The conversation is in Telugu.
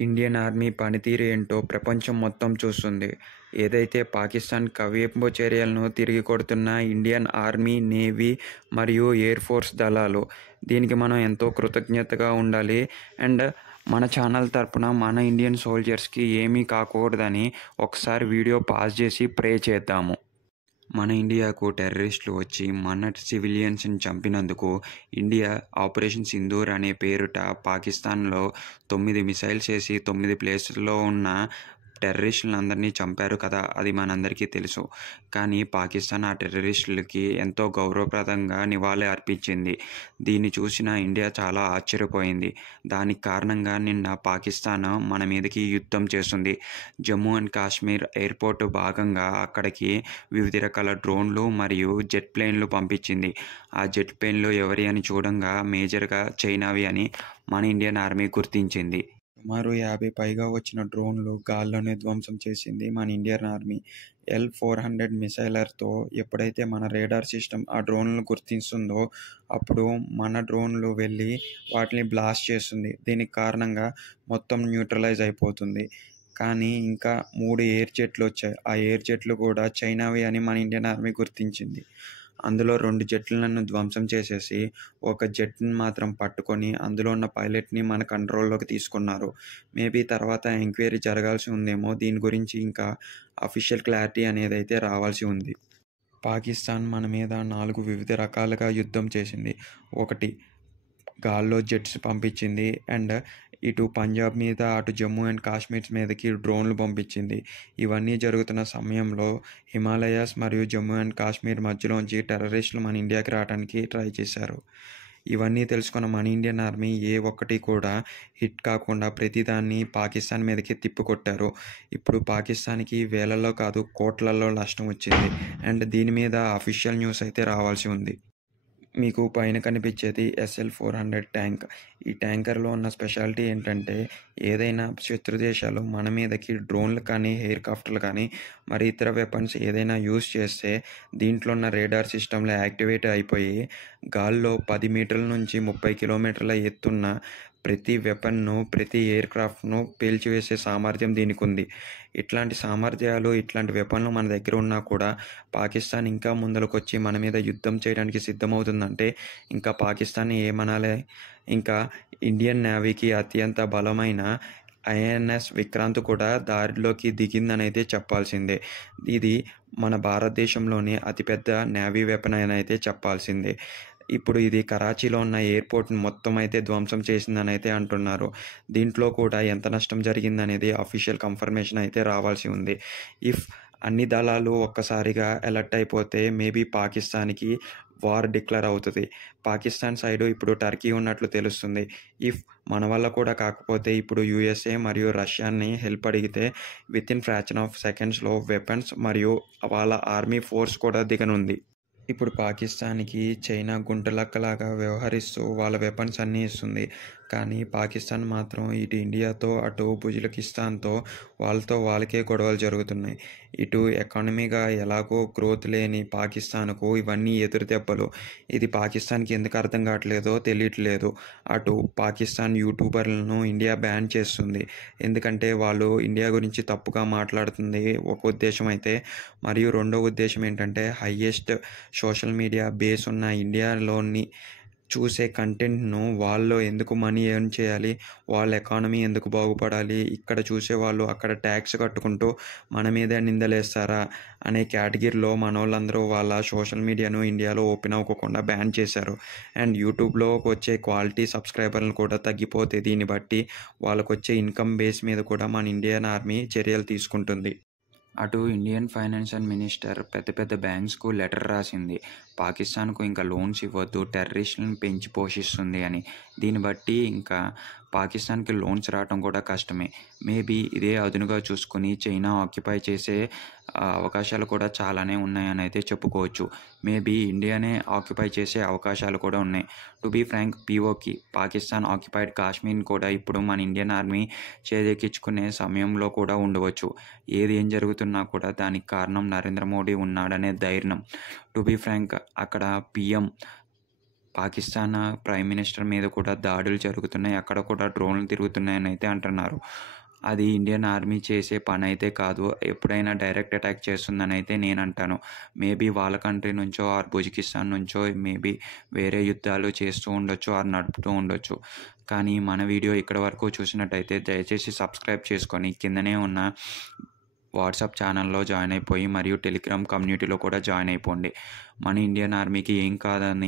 ఇండియన్ ఆర్మీ పనితీరు ఏంటో ప్రపంచం మొత్తం చూస్తుంది. ఏదైతే పాకిస్తాన్ కవ్వింపు చర్యలను తిరిగికొడుతున్న ఇండియన్ ఆర్మీ, నేవీ మరియు ఎయిర్ ఫోర్స్ దళాలు. దీనికి మనం ఎంతో కృతజ్ఞతగా ఉండాలి. అండ్ మన ఛానల్ తరపున మన ఇండియన్ సోల్జర్స్కి ఏమీ కాకూడదని ఒకసారి వీడియో పాజ్ చేసి ప్రే చేద్దాము. మన ఇండియాకు టెర్రరిస్టులు వచ్చి మన సివిలియన్స్ని చంపినందుకు ఇండియా ఆపరేషన్ సింధూర్ అనే పేరుట పాకిస్తాన్లో 9 మిసైల్స్ వేసి 9 ప్లేసుల్లో ఉన్న టెర్రరిస్టులందరినీ చంపారు కదా, అది మనందరికీ తెలుసు. కానీ పాకిస్తాన్ ఆ టెర్రరిస్టులకి ఎంతో గౌరవప్రదంగా నివాళి అర్పించింది. దీన్ని చూసిన ఇండియా చాలా ఆశ్చర్యపోయింది. దానికి కారణంగా నిన్న పాకిస్తాన్ మన మీదకి యుద్ధం చేస్తుంది. జమ్మూ అండ్ కాశ్మీర్ ఎయిర్పోర్ట్ భాగంగా అక్కడికి వివిధ రకాల డ్రోన్లు మరియు జెట్ ప్లేన్లు పంపించింది. ఆ జెట్ ప్లేన్లు ఎవరి అని చూడంగా మేజర్గా చైనావి అని మన ఇండియన్ ఆర్మీ గుర్తించింది. సుమారు 50 పైగా వచ్చిన డ్రోన్లు గాల్లోనే ధ్వంసం చేసింది మన ఇండియన్ ఆర్మీ. L-400 మిసైలర్తో ఎప్పుడైతే మన రేడార్ సిస్టమ్ ఆ డ్రోన్లను గుర్తిస్తుందో అప్పుడు మన డ్రోన్లు వెళ్ళి వాటిని బ్లాస్ట్ చేస్తుంది. దీనికి కారణంగా మొత్తం న్యూట్రలైజ్ అయిపోతుంది. కానీ ఇంకా 3 ఎయిర్ జెట్లు వచ్చాయి. ఆ ఎయిర్ జెట్లు కూడా చైనావి అని మన ఇండియన్ ఆర్మీ గుర్తించింది. అందులో 2 జెట్లను ధ్వంసం చేసేసి ఒక జెట్ని మాత్రం పట్టుకొని అందులో ఉన్న పైలట్ని మన కంట్రోల్లోకి తీసుకున్నారు. మేబీ తర్వాత ఎంక్వైరీ జరగాల్సి ఉందేమో. దీని గురించి ఇంకా అఫీషియల్ క్లారిటీ అనేది అయితే రావాల్సి ఉంది. పాకిస్తాన్ మన మీద 4 వివిధ రకాలుగా యుద్ధం చేసింది. ఒకటి, గాల్లో జెట్స్ పంపించింది. అండ్ ఇటు పంజాబ్ మీద, అటు జమ్మూ అండ్ కాశ్మీర్ మీదకి డ్రోన్లు పంపించింది. ఇవన్నీ జరుగుతున్న సమయంలో హిమాలయాస్ మరియు జమ్మూ అండ్ కాశ్మీర్ మధ్యలోంచి టెర్రరిస్టులు మన ఇండియాకి రావడానికి ట్రై చేశారు. ఇవన్నీ తెలుసుకున్న మన ఇండియన్ ఆర్మీ ఏ ఒక్కటి కూడా హిట్ కాకుండా ప్రతిదాన్ని పాకిస్తాన్ మీదకి తిప్పికొట్టారు. ఇప్పుడు పాకిస్తాన్కి వేలల్లో కాదు కోట్లలో నష్టం వచ్చింది. అండ్ దీని మీద అఫీషియల్ న్యూస్ అయితే రావాల్సి ఉంది. మీకు పైన కనిపించేది SL-400 ట్యాంక్. ఈ ట్యాంకర్లో ఉన్న స్పెషాలిటీ ఏంటంటే ఏదైనా శత్రు దేశాలు మన మీదకి డ్రోన్లు కానీ, ఎయిర్క్రాఫ్ట్లు కానీ, మరి ఇతర వెపన్స్ ఏదైనా యూజ్ చేస్తే దీంట్లో ఉన్న రేడార్ సిస్టంలో యాక్టివేట్ అయిపోయి గాల్లో 10 మీటర్ల నుంచి 30 కిలోమీటర్ల ఎత్తున్న ప్రతి వెపన్ను, ప్రతి ఎయిర్క్రాఫ్ట్ను పేల్చివేసే సామర్థ్యం దీనికి ఉంది. ఇట్లాంటి సామర్థ్యాలు, ఇట్లాంటి వెపన్లు మన దగ్గర ఉన్నా కూడా పాకిస్తాన్ ఇంకా ముందరకొచ్చి మన మీద యుద్ధం చేయడానికి సిద్ధమవుతుందంటే ఇంకా పాకిస్తాన్ని ఏమనాలి. ఇంకా ఇండియన్ నేవీకి అత్యంత బలమైన INS విక్రాంత్ కూడా దారిలోకి దిగిందని అయితే చెప్పాల్సిందే. ఇది మన భారతదేశంలోని అతిపెద్ద నేవీ వెపన్ అని అయితే చెప్పాల్సిందే. ఇప్పుడు ఇది కరాచీలో ఉన్న ఎయిర్పోర్ట్ని మొత్తం అయితే ధ్వంసం చేసిందని అయితే అంటున్నారు. దీంట్లో కూడా ఎంత నష్టం జరిగిందనేది అఫీషియల్ కన్ఫర్మేషన్ అయితే రావాల్సి ఉంది. ఇఫ్ అన్ని దళాలు ఒక్కసారిగా అలర్ట్ అయిపోతే మేబీ పాకిస్తాన్కి వార్ డిక్లేర్ అవుతుంది. పాకిస్తాన్ సైడు ఇప్పుడు టర్కీ ఉన్నట్లు తెలుస్తుంది. ఇఫ్ మన వల్ల కూడా కాకపోతే ఇప్పుడు USA మరియు రష్యాని హెల్ప్ అడిగితే వితిన్ ఫ్రాక్షన్ ఆఫ్ సెకండ్స్లో వెపన్స్ మరియు వాళ్ళ ఆర్మీ ఫోర్స్ కూడా దిగనుంది. ఇప్పుడు పాకిస్తాన్కి చైనా గుంటలక్కలాగా వ్యవహరిస్తూ వాళ్ళ వెపన్స్ అన్నీ ఇస్తుంది. కానీ పాకిస్తాన్ మాత్రం ఇటు ఇండియాతో, అటు ఉజ్బెకిస్తాన్తో వాళ్ళకే గొడవలు జరుగుతున్నాయి. ఇటు ఎకానమీగా ఎలాగో గ్రోత్ లేని పాకిస్తాన్కు ఇవన్నీ ఎదురు దెబ్బలు. ఇది పాకిస్తాన్కి ఎందుకు అర్థం కావట్లేదో తెలియట్లేదు. అటు పాకిస్తాన్ యూట్యూబర్లను ఇండియా బ్యాన్ చేస్తుంది. ఎందుకంటే వాళ్ళు ఇండియా గురించి తప్పుగా మాట్లాడుతుంది ఒక ఉద్దేశం అయితే, మరియు రెండో ఉద్దేశం ఏంటంటే హయ్యెస్ట్ సోషల్ మీడియా బేస్ ఉన్న ఇండియాలోని చూసే కంటెంట్ను వాళ్ళు ఎందుకు మనీ ఎర్న్ చేయాలి, వాళ్ళ ఎకానమీ ఎందుకు బాగుపడాలి, ఇక్కడ చూసేవాళ్ళు అక్కడ ట్యాక్స్ కట్టుకుంటూ మన మీదే నిందలేస్తారా అనే కేటగిరీలో మనోళ్ళందరూ వాళ్ళ సోషల్ మీడియాను ఇండియాలో ఓపెన్ అవ్వకుండా బ్యాన్ చేశారు. అండ్ యూట్యూబ్లో వచ్చే క్వాలిటీ సబ్స్క్రైబర్లు కూడా తగ్గిపోతే దీన్ని బట్టి వాళ్ళకు వచ్చే ఇన్కమ్ బేస్ మీద కూడా మన ఇండియన్ ఆర్మీ చర్యలు తీసుకుంటుంది. అటు ఇండియన్ ఫైనాన్షియల్ మినిస్టర్ పెద్ద పెద్ద బ్యాంక్స్కు లెటర్ రాసింది, పాకిస్తాన్కు ఇంకా లోన్స్ ఇవ్వద్దు, టెర్రరిస్టులను పెంచి పోషిస్తుంది అని. దీన్ని బట్టి ఇంకా పాకిస్తాన్కి లోన్స్ రావడం కూడా కష్టమే. మేబీ ఇదే అదునుగా చూసుకుని చైనా ఆక్యుపై చేసే అవకాశాలు కూడా చాలానే ఉన్నాయని అయితే చెప్పుకోవచ్చు. మేబీ ఇండియానే ఆక్యుపై చేసే అవకాశాలు కూడా ఉన్నాయి. To be frank, POK Pakistan occupied కాశ్మీర్ని కూడా ఇప్పుడు మన ఇండియన్ ఆర్మీ చేజెక్కించుకునే సమయంలో కూడా ఉండవచ్చు. ఏం జరుగుతున్నా కూడా దానికి కారణం నరేంద్ర మోడీ ఉన్నాడనే ధైర్యం. టు బీ ఫ్రాంక్, అక్కడ PM పాకిస్తాన్ ప్రైమ్ మినిస్టర్ మీద కూడా దాడులు జరుగుతున్నాయి. అక్కడ కూడా డ్రోన్లు తిరుగుతున్నాయని అయితే అంటున్నారు. అది ఇండియన్ ఆర్మీ చేసే పని అయితే కాదు. ఎప్పుడైనా డైరెక్ట్ అటాక్ చేస్తుందని అయితే నేను అంటాను. మేబీ వాళ్ళ కంట్రీ నుంచో ఆర్ ఉజ్బెకిస్తాన్ నుంచో మేబీ వేరే యుద్ధాలు చేస్తూ ఉండొచ్చు ఆర్ నడుపుతూ ఉండొచ్చు. కానీ మన వీడియో ఇక్కడ వరకు చూసినట్టయితే దయచేసి సబ్స్క్రైబ్ చేసుకొని కిందనే ఉన్న వాట్సాప్ ఛానల్లో జాయిన్ అయిపోయి మరియు టెలిగ్రామ్ కమ్యూనిటీలో కూడా జాయిన్ అయిపోండి. మన ఇండియన్ ఆర్మీకి ఏం కాదని